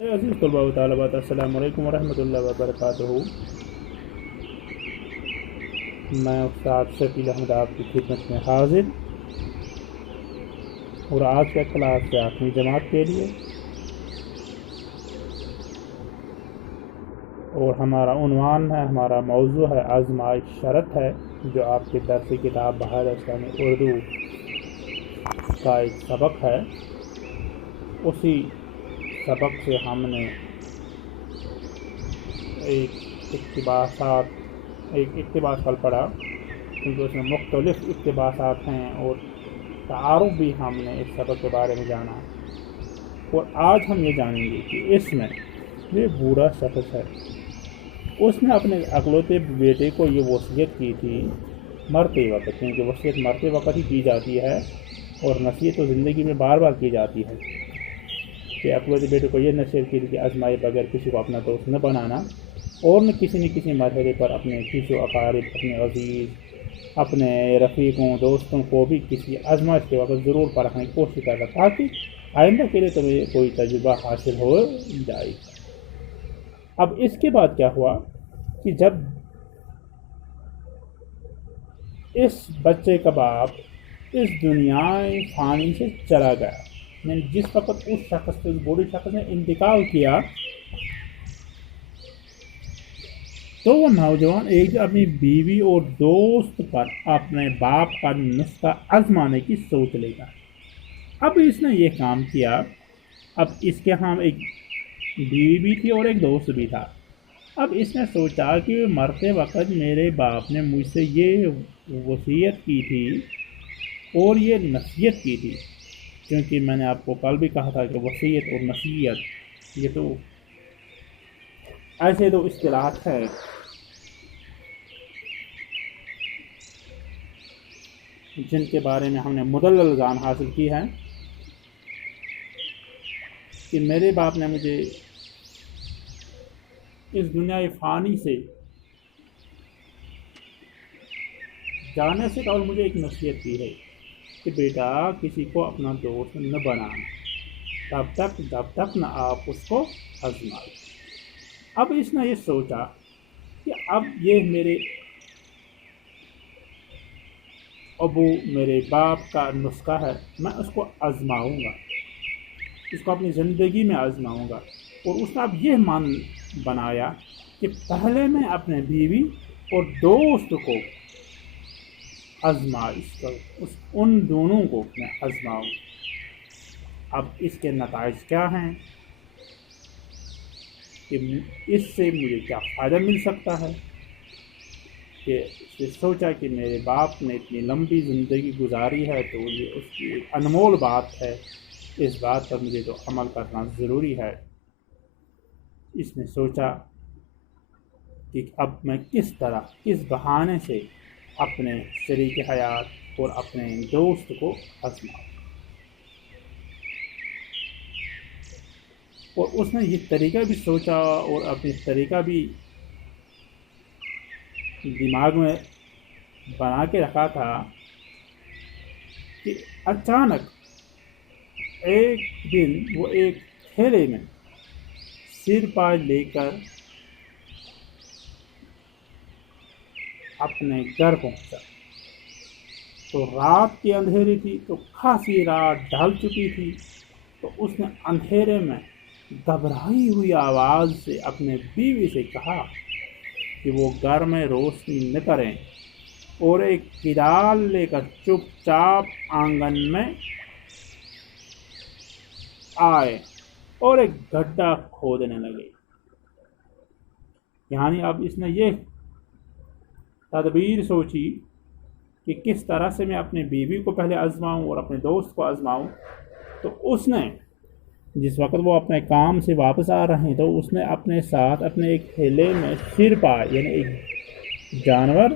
عزیز طلباء و طالبات، السلام علیکم ورحمۃ اللہ وبرکاتہ۔ میں استاد شکیل احمد آپ کی خدمت میں حاضر، اور آج کا کلاس ہے 8ویں جماعت کے لیے، اور ہمارا عنوان ہے، ہمارا موضوع ہے آزمائش شرط ہے، جو آپ کے درس کتاب بہار اسلامی اردو کا ایک سبق ہے۔ اسی سبق سے ہم نے ایک اقتباس کل پڑھا، کیونکہ اس میں مختلف اقتباسات ہیں، اور تعارف بھی ہم نے اس سبق کے بارے میں جانا، اور آج ہم یہ جانیں گے کہ اس میں یہ بوڑھا شخص ہے، اس نے اپنے اکلوتے بیٹے کو یہ وصیت کی تھی مرتے وقت، کیونکہ وصیت مرتے وقت ہی کی جاتی ہے، اور نصیحت تو زندگی میں بار بار کی جاتی ہے، کہ اکلوتے بیٹے کو یہ نصیحت کی تھی کہ آزمائے بغیر کسی کو اپنا دوست نہ بنانا، اور نہ کسی مرحلے پر اپنے کسی اقارب، اپنے عزیز، اپنے رفیقوں، دوستوں کو بھی کسی آزمائش کے وقت ضرور پرکھنے کی کوشش کرتا، تاکہ آئندہ کے لیے تمہیں کوئی تجربہ حاصل ہو جائے۔ اب اس کے بعد کیا ہوا کہ جب اس بچے کا باپ اس دنیا فانی سے چلا گیا، یعنی جس وقت اس شخص سے، بوڑھے شخص نے انتقال کیا، تو وہ نوجوان ایک اپنی بیوی اور دوست پر اپنے باپ کا نسخہ آزمانے کی سوچ لے گا۔ اب اس نے یہ کام کیا۔ اب اس کے ہاں ایک بیوی بھی تھی اور ایک دوست بھی تھا۔ اب اس نے سوچا کہ مرتے وقت میرے باپ نے مجھ سے یہ وصیت کی تھی اور یہ نصیحت کی تھی، کیونکہ میں نے آپ کو کل بھی کہا تھا کہ وصیت اور نصیحت یہ تو ایسے دو اصطلاحات ہیں جن کے بارے میں ہم نے مدلل جان حاصل کی ہے، کہ میرے باپ نے مجھے اس دنیا فانی سے جانے سے قبل مجھے ایک نصیحت کی ہے کہ بیٹا کسی کو اپنا دوست نہ بنانا جب تک نہ آپ اس کو آزمائیں۔ اب اس نے یہ سوچا کہ اب یہ میرے ابو، میرے باپ کا نسخہ ہے، میں اس کو آزماؤں گا، اس کو اپنی زندگی میں آزماؤں گا۔ اور اس نے اب یہ من بنایا کہ پہلے میں اپنے بیوی اور دوست کو آزمائش کروں، ان دونوں کو میں آزماؤں۔ اب اس کے نتائج کیا ہیں، کہ اس سے مجھے کیا فائدہ مل سکتا ہے، کہ اس نے سوچا کہ میرے باپ نے اتنی لمبی زندگی گزاری ہے، تو یہ اس کی ایک انمول بات ہے، اس بات پر مجھے تو عمل کرنا ضروری ہے۔ اس نے سوچا کہ اب میں کس طرح، کس بہانے سے اپنے شریک حیات اور اپنے دوست کو آزماؤں، اور اس نے یہ طریقہ بھی سوچا اور اپنی طریقہ بھی دماغ میں بنا کے رکھا تھا، کہ اچانک ایک دن وہ ایک تھیلے میں سر پائے لے کر اپنے گھر پہنچا، تو رات کی اندھیری تھی، تو خاصی رات ڈھل چکی تھی، تو اس نے اندھیرے میں گھبرائی ہوئی آواز سے اپنے بیوی سے کہا کہ وہ گھر میں روشنی نہ کریں، اور ایک کدال لے کر چپ چاپ آنگن میں آئے اور ایک گڈھا کھودنے لگے۔ یعنی اب اس نے یہ تدبیر سوچی کہ کس طرح سے میں اپنی بیوی کو پہلے آزماؤں اور اپنے دوست کو آزماؤں۔ تو اس نے جس وقت وہ اپنے کام سے واپس آ رہے ہیں، تو اس نے اپنے ساتھ اپنے ایک تھیلے میں سر پائے، یعنی ایک جانور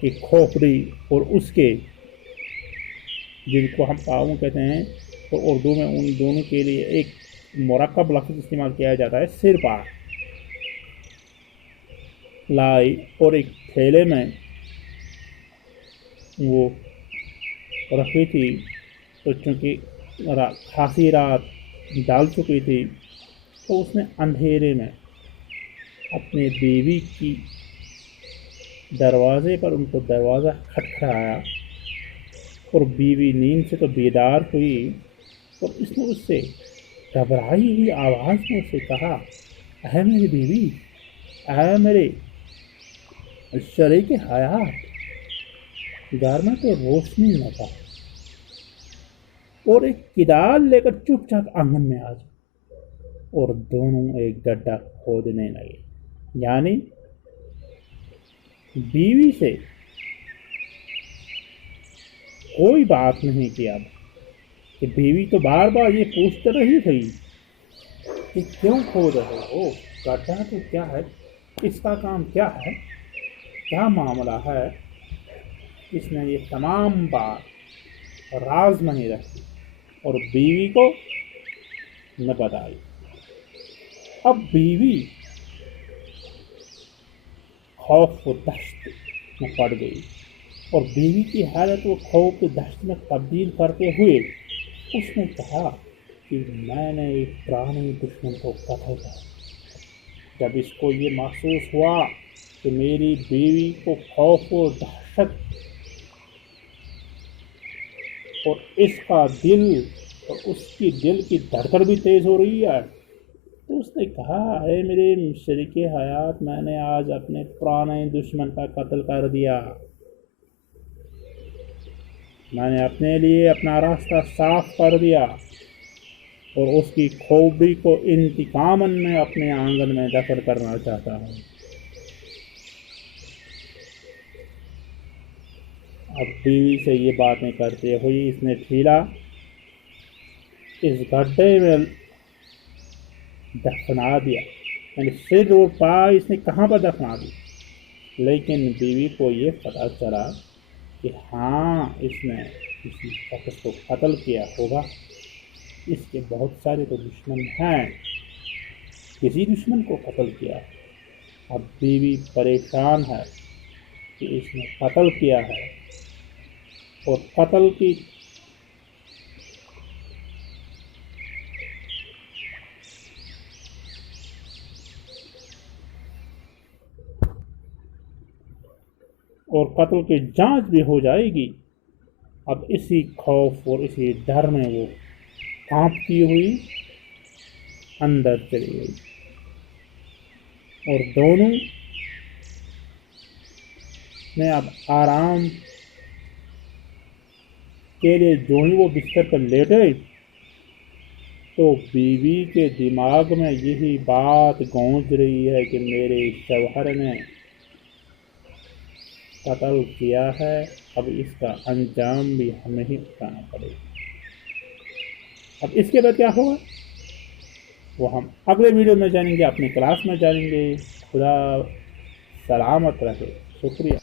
کی کھوپڑی اور اس کے، جن کو ہم پاؤں کہتے ہیں، تو اردو میں ان دونوں کے لیے ایک مرکب لفظ استعمال کیا جاتا ہے، سر پا لائی، اور ایک تھیلے میں وہ رکھی تھی۔ تو چونکہ خاصی رات ڈال چکی تھی، تو اس نے اندھیرے میں اپنے بیوی کی دروازے پر ان کو دروازہ کھٹکھٹایا، اور بیوی نیند سے تو بیدار ہوئی، اور اس نے اس سے گھبرائی ہوئی آواز میں اسے کہا، اے میری بیوی، اے میرے شریک حیات، گھر میں تو روشنی نہ تھا، اور ایک کدال لے کر چپ چاپ آنگن میں آ جا۔ اور دونوں ایک گڈھا کھودنے لگے۔ یعنی بیوی سے کوئی بات نہیں کیا، کہ بیوی تو بار بار یہ پوچھتے رہی تھی کہ کیوں کھود رہے ہو، گڈھا تو کیا ہے، اس کا کام کیا ہے، کیا معاملہ ہے۔ اس نے یہ تمام بات راز میں ہی رکھی اور بیوی کو نہ بتائی۔ اب بیوی خوف و دہشت میں پڑ گئی، اور بیوی کی حالت وہ خوف و دہشت میں تبدیل کرتے ہوئے اس نے کہا کہ میں نے ایک پرانے دشمن کو قتل کیا۔ جب اس کو یہ محسوس ہوا کہ میری بیوی کو خوف و دہشت اور اس کا دل اور اس کی دل کی دھڑکن بھی تیز ہو رہی ہے، تو اس نے کہا، اے میرے شریک حیات، میں نے آج اپنے پرانے دشمن کا قتل کر دیا، میں نے اپنے لیے اپنا راستہ صاف کر دیا، اور اس کی کھوپڑی کو انتقاماً میں اپنے آنگن میں دفن کرنا چاہتا ہوں۔ اب بیوی سے یہ باتیں کرتے ہوئی اس نے ٹھیلا اس گڈھے میں دفنا دیا، یعنی سر اور پاؤں اس نے کہاں پر دفنا دی۔ لیکن بیوی کو یہ پتہ چلا کہ ہاں، اس نے کسی شخص کو قتل کیا ہوگا، اس کے بہت سارے تو دشمن ہیں، کسی دشمن کو قتل کیا۔ اب بیوی پریشان ہے کہ اس نے قتل کیا ہے، اور قتل کی جانچ بھی ہو جائے گی۔ اب اسی خوف اور اسی ڈر میں وہ کانپتی ہوئی اندر چلی گئی، اور دونوں نے اب آرام کے لیے جو ہی وہ بستر پر لیٹے، تو بیوی کے دماغ میں یہی بات گونج رہی ہے کہ میرے شوہر نے قتل کیا ہے، اب اس کا انجام بھی ہمیں ہی اٹھانا پڑے گا۔ اب اس کے بعد کیا ہوگا وہ ہم اگلے ویڈیو میں جانیں گے، اپنی کلاس میں جانیں گے۔ خدا سلامت رہے، شکریہ۔